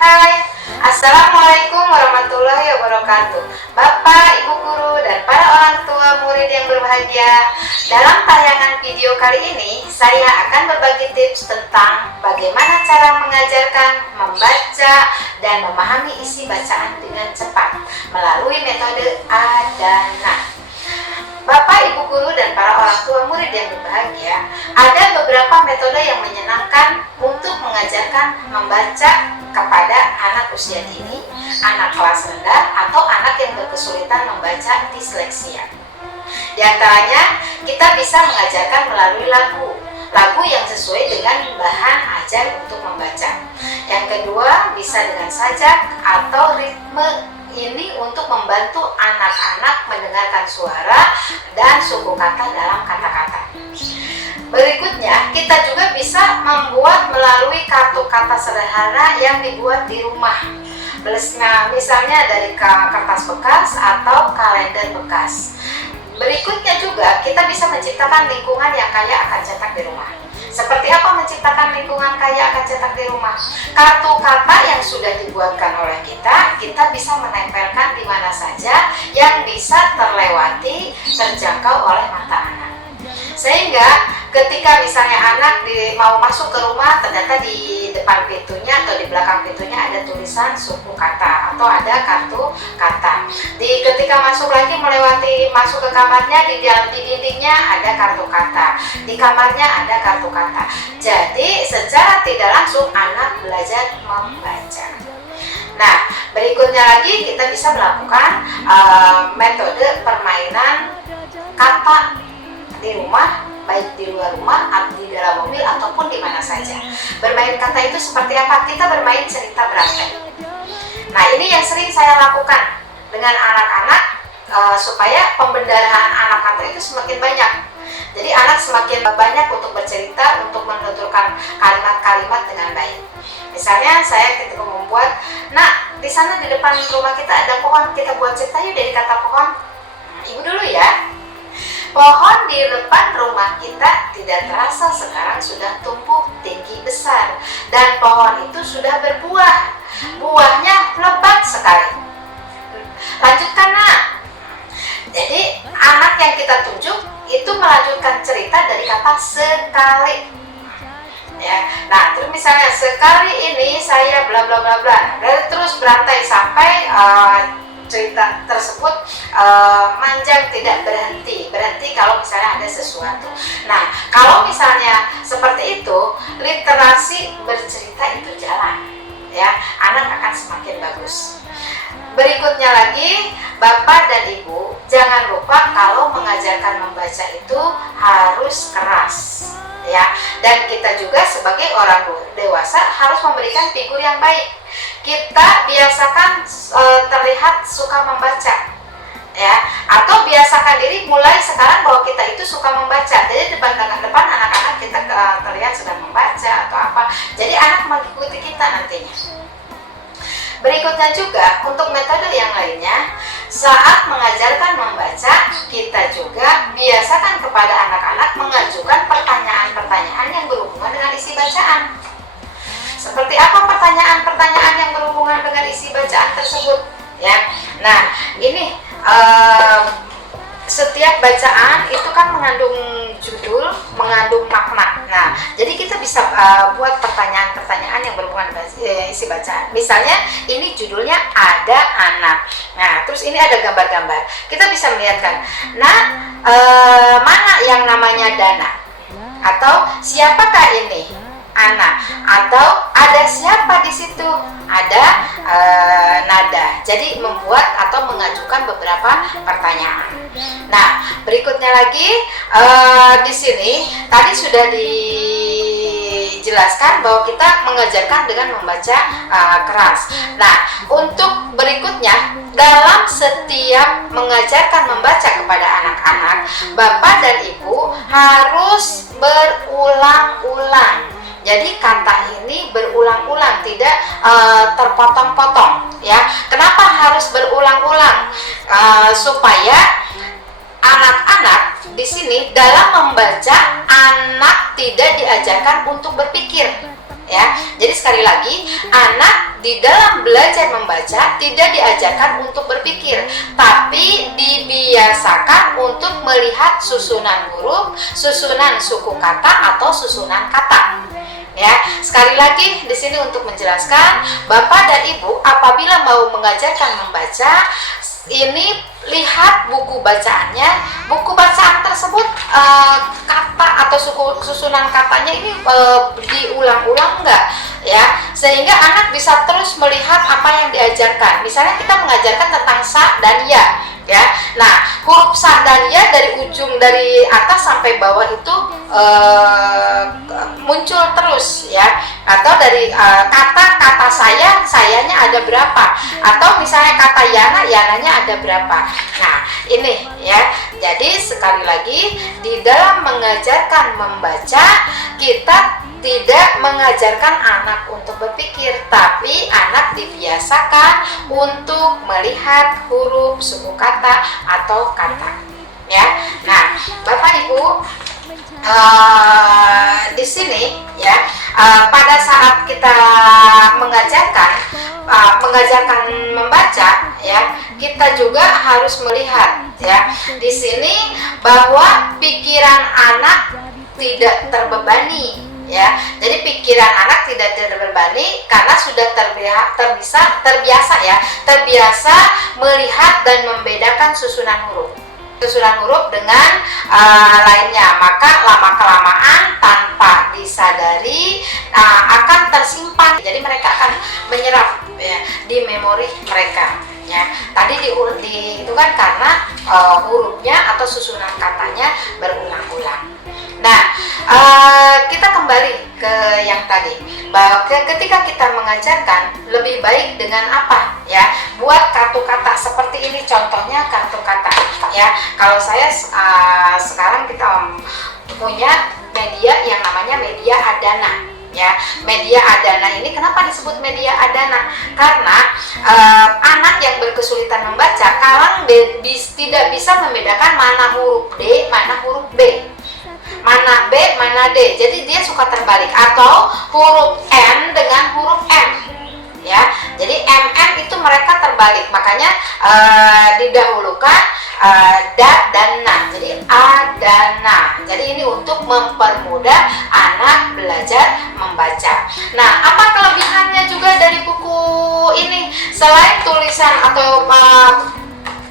Hai, Assalamualaikum warahmatullahi wabarakatuh. Bapak, Ibu guru, dan para orang tua murid yang berbahagia. Dalam tayangan video kali ini, saya akan berbagi tips tentang bagaimana cara mengajarkan, membaca, dan memahami isi bacaan dengan cepat melalui metode Adana. Bapak, Ibu guru, dan para orang tua murid yang berbahagia, ada beberapa metode yang menyenangkan untuk mengajarkan membaca kepada anak usia dini, anak kelas rendah, atau anak yang berkesulitan membaca disleksia. Di antaranya, kita bisa mengajarkan melalui lagu yang sesuai dengan bahan ajar untuk membaca. Yang kedua, bisa dengan sajak atau ritme. Ini untuk membantu anak-anak mendengarkan suara dan suku kata dalam kata-kata. Berikutnya, kita juga bisa membuat melalui kartu kata sederhana yang dibuat di rumah. Nah, misalnya dari kertas bekas atau kalender bekas. Berikutnya juga, kita bisa menciptakan lingkungan yang kaya akan cetak di rumah. Seperti apa menciptakan lingkungan kaya akan cetak di rumah? Kartu kata yang sudah dibuatkan oleh kita bisa menempelkan di mana saja yang bisa terlewati, terjangkau oleh mata anak. Sehingga ketika misalnya anak mau masuk ke rumah, ternyata di depan pintunya atau di belakang pintunya ada tulisan suku kata atau ada kartu kata. Ketika masuk lagi masuk ke kamarnya, di dindingnya ada kartu kata, di kamarnya ada kartu kata. Jadi secara tidak langsung anak belajar membaca. Nah, berikutnya lagi kita bisa melakukan metode permainan kata di rumah, baik di luar rumah, atau di dalam mobil, ataupun di mana saja. Bermain kata itu seperti apa? Kita bermain cerita berantai. Nah, ini yang sering saya lakukan dengan anak-anak supaya pembendaharaan anak kata itu semakin banyak. Jadi anak semakin banyak untuk bercerita, untuk menuturkan kalimat-kalimat dengan baik. Misalnya saya ketika membuat, di sana di depan rumah kita ada pohon, kita buat cerita yuk dari kata pohon. Ibu dulu ya. Pohon di depan rumah kita tidak terasa sekarang sudah tumbuh tinggi besar, dan pohon itu sudah berbuah. Buahnya lebat sekali. Lanjutkan, Nak. Jadi anak yang kita tunjuk itu melanjutkan cerita dari kata sekali. Ya. Nah, terus misalnya sekali ini saya bla bla bla bla. Terus berantai sampai cerita tersebut manjang, tidak berhenti kalau misalnya ada sesuatu. Nah, kalau misalnya seperti itu, literasi bercerita itu jalan, ya, anak akan semakin bagus. Berikutnya lagi, Bapak dan Ibu jangan lupa kalau mengajarkan membaca itu harus keras, ya, dan kita juga sebagai orang dewasa harus memberikan figur yang baik. Kita biasakan terlihat suka membaca, ya, atau biasakan diri mulai sekarang bahwa kita itu suka membaca. Jadi depan anak-anak kita terlihat sedang membaca atau apa. Jadi anak mengikuti kita nantinya. Berikutnya juga untuk metode yang lainnya, saat mengajarkan membaca, kita juga biasakan kepada anak-anak mengajukan pertanyaan-pertanyaan yang berhubungan dengan isi bacaan. Seperti apa pertanyaan-pertanyaan yang berhubungan dengan isi bacaan tersebut, ya. Nah, ini setiap bacaan itu kan mengandung judul, mengandung makna. Nah, jadi kita bisa buat pertanyaan-pertanyaan yang berhubungan dengan isi bacaan. Misalnya, ini judulnya Ada Anak. Nah, terus ini ada gambar-gambar. Kita bisa melihatkan, mana yang namanya Dana? Atau siapakah ini? Anak, atau ada siapa di situ? Ada nada. Jadi membuat atau mengajukan beberapa pertanyaan. Nah, berikutnya lagi di sini tadi sudah dijelaskan bahwa kita mengajarkan dengan membaca keras. Nah, untuk berikutnya, dalam setiap mengajarkan membaca kepada anak-anak, Bapak dan Ibu harus berulang-ulang. Jadi kata ini berulang-ulang, tidak terpotong-potong, ya. Kenapa harus berulang-ulang? Supaya anak-anak di sini dalam membaca, anak tidak diajarkan untuk berpikir, ya. Jadi sekali lagi, anak di dalam belajar membaca tidak diajarkan untuk berpikir, tapi dibiasakan untuk melihat susunan huruf, susunan suku kata atau susunan kata. Ya, sekali lagi di sini untuk menjelaskan, Bapak dan Ibu apabila mau mengajarkan membaca, ini lihat buku bacaannya. Buku bacaan tersebut kata atau susunan katanya ini diulang-ulang enggak, ya, sehingga anak bisa terus melihat apa yang diajarkan. Misalnya kita mengajarkan tentang sa dan ya, ya. Nah, huruf sa dan ya dari ujung dari atas sampai bawah itu muncul terus, ya. Atau dari kata sayanya ada berapa, atau misalnya kata yana, yananya ada berapa. Nah, ini ya. Jadi sekali lagi, di dalam mengajarkan membaca, kita tidak mengajarkan anak untuk berpikir, tapi anak dibiasakan untuk melihat huruf, suku kata atau kata, ya. Nah, Bapak Ibu, di sini ya, pada saat kita mengajarkan membaca, ya, kita juga harus melihat, ya, di sini bahwa pikiran anak tidak terbebani, ya. Jadi pikiran anak tidak terbebani karena sudah terbiasa melihat dan membedakan susunan huruf dengan lainnya. Maka lama-kelamaan tanpa disadari akan tersimpan. Jadi mereka akan menyerap, ya, di memori mereka, ya. Tadi itu kan karena hurufnya atau susunan katanya berulang-ulang. Nah, kita kembali ke yang tadi, bahwa ketika kita mengajarkan, lebih baik dengan apa, ya, buat kartu kata seperti ini. Contohnya kartu kata, ya. Kalau saya sekarang kita punya media yang namanya media Adana, ya. Media Adana ini kenapa disebut media Adana? Karena anak yang berkesulitan membaca kadang tidak bisa membedakan mana huruf D, mana huruf B, mana B, mana D. Jadi dia suka terbalik, atau huruf N dengan huruf M, ya. Jadi MN itu mereka terbalik. Makanya didahulukan da dan na. Jadi adana. Jadi ini untuk mempermudah anak belajar membaca. Nah, apa kelebihannya juga dari buku ini? Selain tulisan atau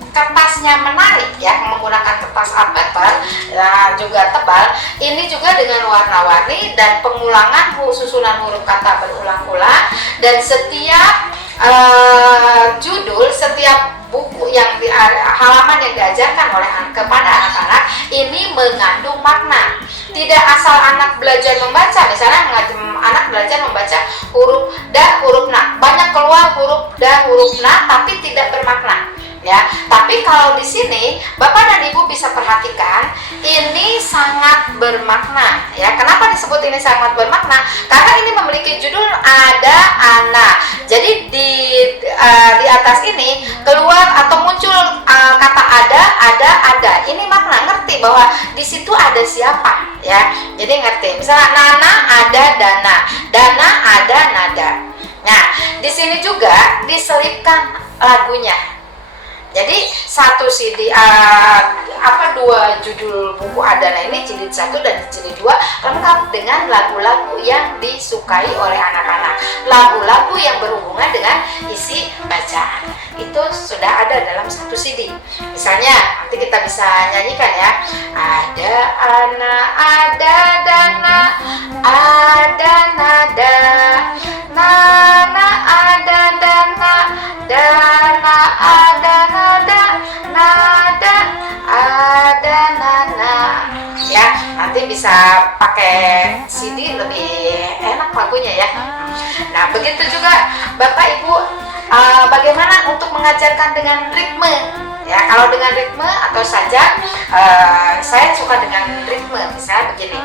kertasnya menarik, ya, menggunakan kertas art paper, ya, juga tebal. Ini juga dengan warna-warni dan pengulangan susunan huruf kata berulang-ulang, dan setiap judul, setiap buku yang halaman yang diajarkan oleh kepada anak-anak ini mengandung makna. Tidak asal anak belajar membaca, misalnya anak belajar membaca huruf da, huruf na, banyak keluar huruf da, huruf na, tapi tidak bermakna, ya. Tapi kalau di sini Bapak dan Ibu bisa perhatikan, ini sangat bermakna, ya. Kenapa disebut ini sangat bermakna? Karena ini memiliki judul ada, ana. Jadi di atas ini keluar atau muncul kata ada. Ini makna, ngerti bahwa di situ ada siapa, ya. Jadi ngerti. Misalnya nana ada dana, dana ada nada. Nah, di sini juga diselipkan lagunya. Jadi satu CD dua judul buku Adana ini, jilid 1 dan jilid 2, lengkap dengan lagu-lagu yang disukai oleh anak-anak, lagu-lagu yang berhubungan dengan isi bacaan. Itu sudah ada dalam satu CD. Misalnya nanti kita bisa nyanyikan, ya. Ada anak, ada dana, ada nada, nana ada dana, dana ada nada, nada ada nana, ya. Nanti bisa pakai CD lebih enak lagunya, ya. Nah, begitu juga Bapak Ibu, bagaimana untuk mengajarkan dengan ritme, ya. Kalau dengan ritme atau sajak, saya suka dengan ritme. Misalnya begini,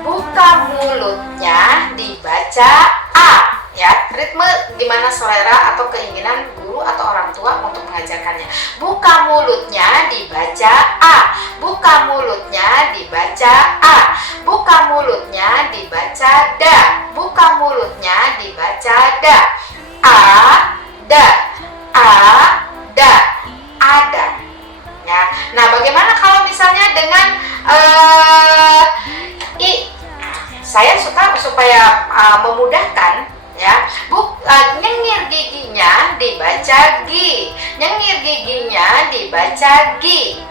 buka mulutnya dibaca A, ya. Ritme dimana selera atau keinginan guru atau orang tua untuk mengajarkannya. Buka mulutnya dibaca A, buka mulutnya dibaca A, buka mulutnya dibaca da, buka buka mulutnya dibaca da. Da, ada, ada. Ya. Nah, bagaimana kalau misalnya dengan i? Saya suka supaya memudahkan, ya. Nyengir giginya dibaca gi. Nyengir giginya dibaca gi.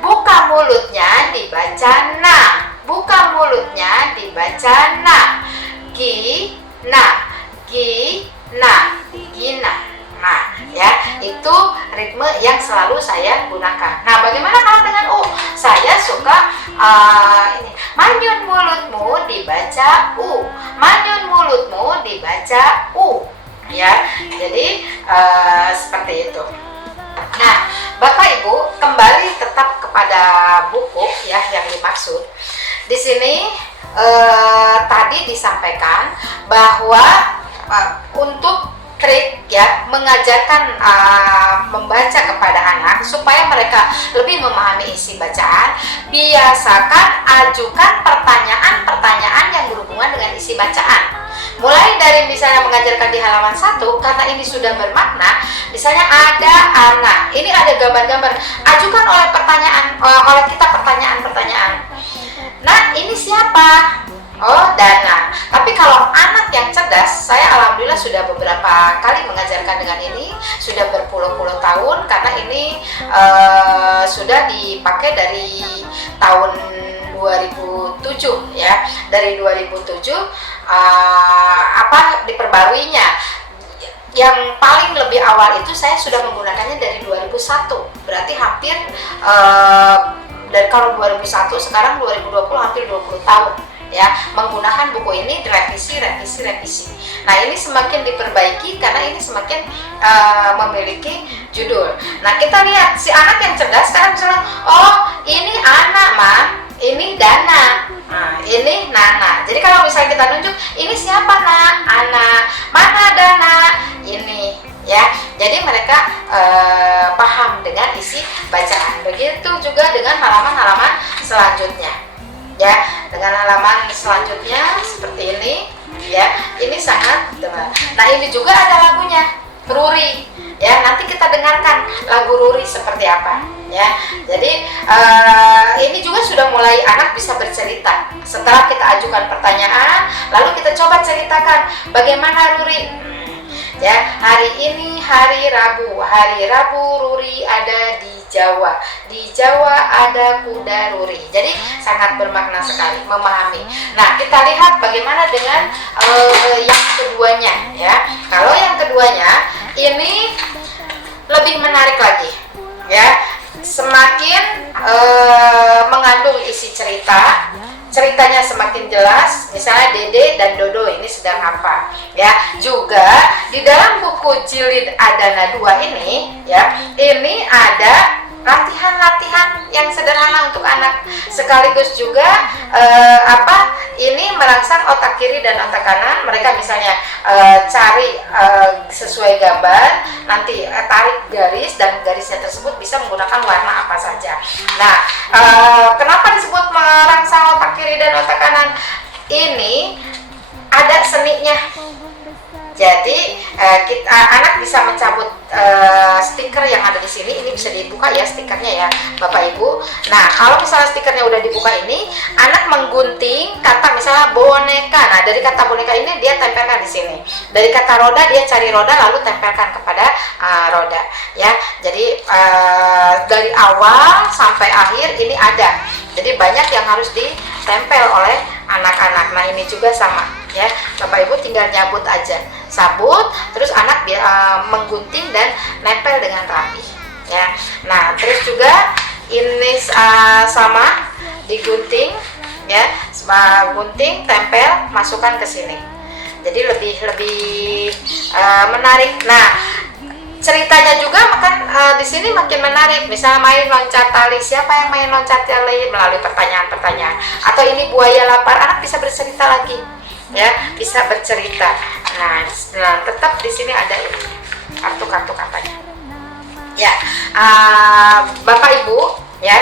Buka mulutnya dibaca na. Buka mulutnya dibaca na. Gi, na. Gi, na. Gina. Nah, ya, itu ritme yang selalu saya gunakan. Nah, bagaimana kalau dengan U? Saya suka ini. Manyun mulutmu dibaca U. Manyun mulutmu dibaca U. Ya, jadi seperti itu. Nah, Bapak Ibu, kembali tetap kepada buku ya yang dimaksud. Di sini tadi disampaikan bahwa untuk trik ya mengajarkan membaca kepada anak supaya mereka lebih memahami isi bacaan, biasakan ajukan pertanyaan-pertanyaan yang berhubungan dengan isi bacaan. Mulai dari misalnya mengajarkan di halaman 1, karena ini sudah bermakna, misalnya ada anak, ini ada gambar-gambar, ajukan oleh kita pertanyaan-pertanyaan. Nah, ini siapa? Oh, Dana. Tapi kalau anak yang cerdas, saya alhamdulillah sudah beberapa kali mengajarkan dengan ini, sudah berpuluh-puluh tahun, karena ini sudah dipakai dari tahun 2007 ya. Dari 2007 diperbaruinya. Yang paling lebih awal itu saya sudah menggunakannya dari 2001. Berarti hampir dari kalau 2001 sekarang 2020 hampir 20 tahun. Ya, menggunakan buku ini direvisi. Nah, ini semakin diperbaiki karena ini semakin memiliki judul. Nah, kita lihat si anak yang cerdas sekarang misalnya, oh ini anak mah, ini Dana, nah, ini Nana. Jadi kalau misalnya kita nunjuk, ini siapa nak? Anak, mana Dana? Ini. Ya, jadi mereka paham dengan isi bacaan. Begitu juga dengan halaman-halaman selanjutnya. Ya, dengan halaman selanjutnya seperti ini, ya, ini sangat teman. Nah, ini juga ada lagunya, Ruri. Ya, nanti kita dengarkan lagu Ruri seperti apa. Ya, jadi ini juga sudah mulai anak bisa bercerita. Setelah kita ajukan pertanyaan, lalu kita coba ceritakan bagaimana Ruri. Ya, hari ini hari Rabu. Hari Rabu Ruri ada di Jawa. Di Jawa ada kuda Ruri. Jadi sangat bermakna sekali memahami. Nah, kita lihat bagaimana dengan yang keduanya ya. Kalau yang keduanya ini lebih menarik lagi ya. Semakin mengandung isi cerita. Ceritanya semakin jelas, misalnya Dede dan Dodo ini sedang apa ya. Juga di dalam buku jilid Adana 2 ini ya, ini ada latihan-latihan yang sederhana untuk anak, sekaligus juga ini merangsang otak kiri dan otak kanan. Mereka misalnya cari sesuai gambar, nanti tarik garis, dan garisnya tersebut bisa menggunakan warna apa saja. Nah, kenapa disebut merangsang otak kiri dan otak kanan? Ini ada seninya. Jadi anak bisa mencabut stiker yang ada di sini. Ini bisa dibuka ya stikernya ya Bapak Ibu. Nah, kalau misalnya stikernya udah dibuka ini, anak menggunting kata misalnya boneka. Nah, dari kata boneka ini dia tempelkan di sini. Dari kata roda dia cari roda lalu tempelkan kepada roda ya. Jadi dari awal sampai akhir ini ada. Jadi banyak yang harus ditempel oleh anak-anak. Nah, ini juga sama ya. Bapak Ibu tinggal nyabut aja. Sabut, terus anak menggunting dan nempel dengan rapi ya. Nah, terus juga ini sama digunting ya, gunting, tempel, masukkan ke sini. Jadi lebih menarik. Nah, ceritanya juga di sini makin menarik. Misalnya main loncat tali, siapa yang main loncat tali melalui pertanyaan-pertanyaan. Atau ini buaya lapar, anak bisa bercerita lagi. Ya, bisa bercerita. Nah, tetap di sini ada ini kartu-kartu katanya. Ya, Bapak Ibu, ya,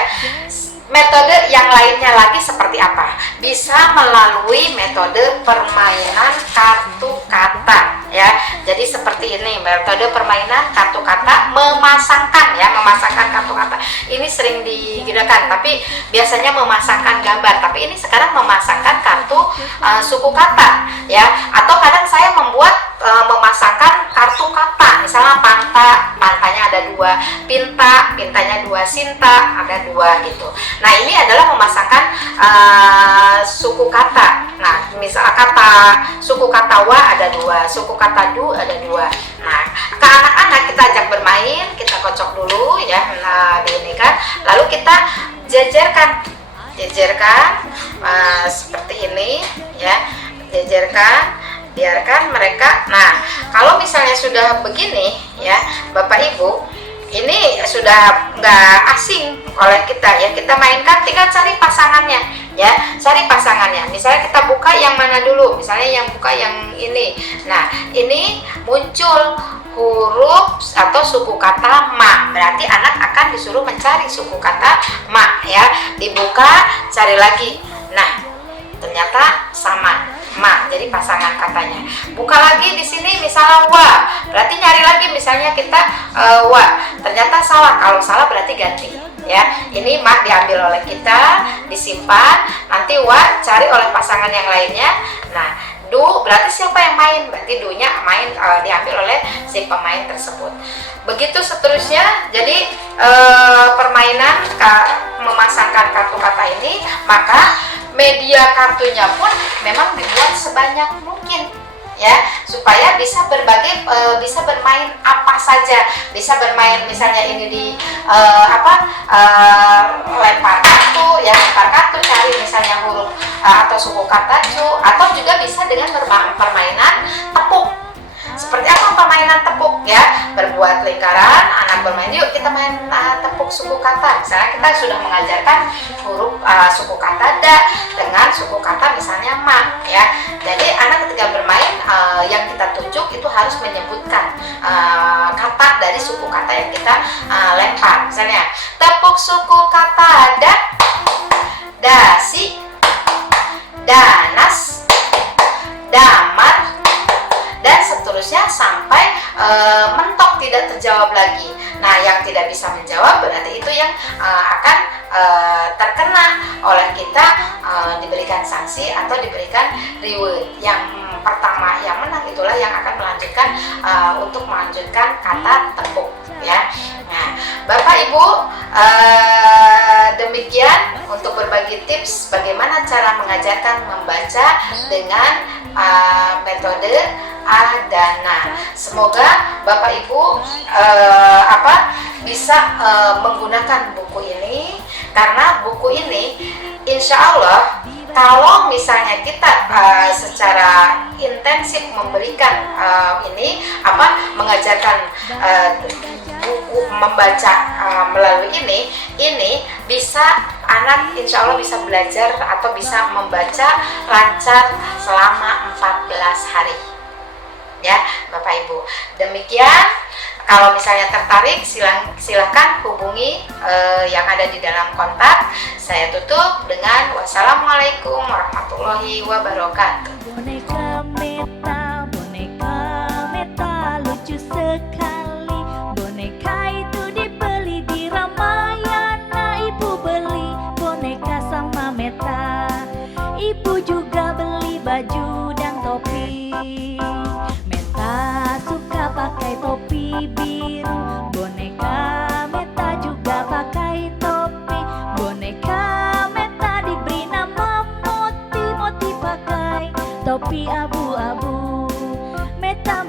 Metode yang lainnya lagi seperti apa? Bisa melalui metode permainan kartu kata ya. Jadi seperti ini metode permainan kartu kata memasangkan ya, memasangkan kartu kata. Ini sering digunakan, tapi biasanya memasangkan gambar. Tapi ini sekarang memasangkan kartu suku kata ya. Atau kadang saya membuat memasangkan kartu kata, misalnya panta, pantanya ada 2, pinta, pintanya 2, sinta ada 2 gitu. Nah ini adalah memasangkan suku kata. Nah misal kata suku kata wa ada 2, suku kata du ada 2. Nah ke anak-anak kita ajak bermain, kita kocok dulu ya. Nah ini kan, lalu kita jejerkan seperti ini ya, jejerkan, biarkan mereka. Nah kalau misalnya sudah begini ya Bapak Ibu, ini sudah nggak asing oleh kita ya, kita mainkan, tinggal cari pasangannya ya, cari pasangannya. Misalnya kita buka yang mana dulu, misalnya yang buka yang ini. Nah ini muncul huruf atau suku kata ma, berarti anak akan disuruh mencari suku kata ma ya. Dibuka, cari lagi, nah ternyata sama ma, jadi pasangan katanya. Buka lagi di sini misalnya wa, berarti nyari lagi misalnya kita wa, ternyata salah. Kalau salah berarti ganti ya. Ini ma diambil oleh kita, disimpan, nanti wa cari oleh pasangan yang lainnya. Nah du berarti siapa yang main, berarti dunya main, diambil oleh si pemain tersebut. Begitu seterusnya. Jadi permainan memasangkan kartu kata ini, maka media kartunya pun memang dibuat sebanyak mungkin ya, supaya bisa bisa bermain apa saja. Bisa bermain misalnya ini di lempar kartu ya, lempar kartu cari misalnya huruf atau suku kata cu, atau juga bisa dengan permainan tepuk. Seperti apa permainan tepuk ya? Berbuat lingkaran, anak bermain, yuk kita main tepuk suku kata. Misalnya kita sudah mengajarkan huruf suku kata da dengan suku kata misalnya ma ya. Jadi anak ketika bermain yang kita tunjuk itu harus menyebutkan kata dari suku kata yang kita lempar. Misalnya tepuk suku kata da, dasi, danas, damar, dan seterusnya sampai mentok tidak terjawab lagi. Nah yang tidak bisa menjawab berarti itu yang akan terkena oleh kita, diberikan sanksi atau diberikan reward. Yang pertama yang menang itulah yang akan melanjutkan untuk melanjutkan kata tepuk ya. Nah Bapak Ibu, demikian untuk berbagi tips bagaimana cara mengajarkan membaca dengan metode Adana. Semoga Bapak Ibu bisa menggunakan buku ini, karena buku ini insya Allah kalau misalnya kita secara intensif memberikan mengajarkan buku membaca melalui ini bisa anak insya Allah bisa belajar atau bisa membaca lancar selama 14 hari ya Bapak Ibu. Demikian, kalau misalnya tertarik silahkan hubungi yang ada di dalam kontak. Saya tutup dengan wassalamualaikum warahmatullahi wabarakatuh. Boneka Meta lucu sekali. Boneka itu dibeli di Ramayana. Ibu beli boneka sama Meta. Ibu juga beli baju dan topi. Meta suka pakai topi biru. Boneka Meta juga pakai topi. Boneka Meta diberi nama Moti. Moti pakai topi abu-abu. Meta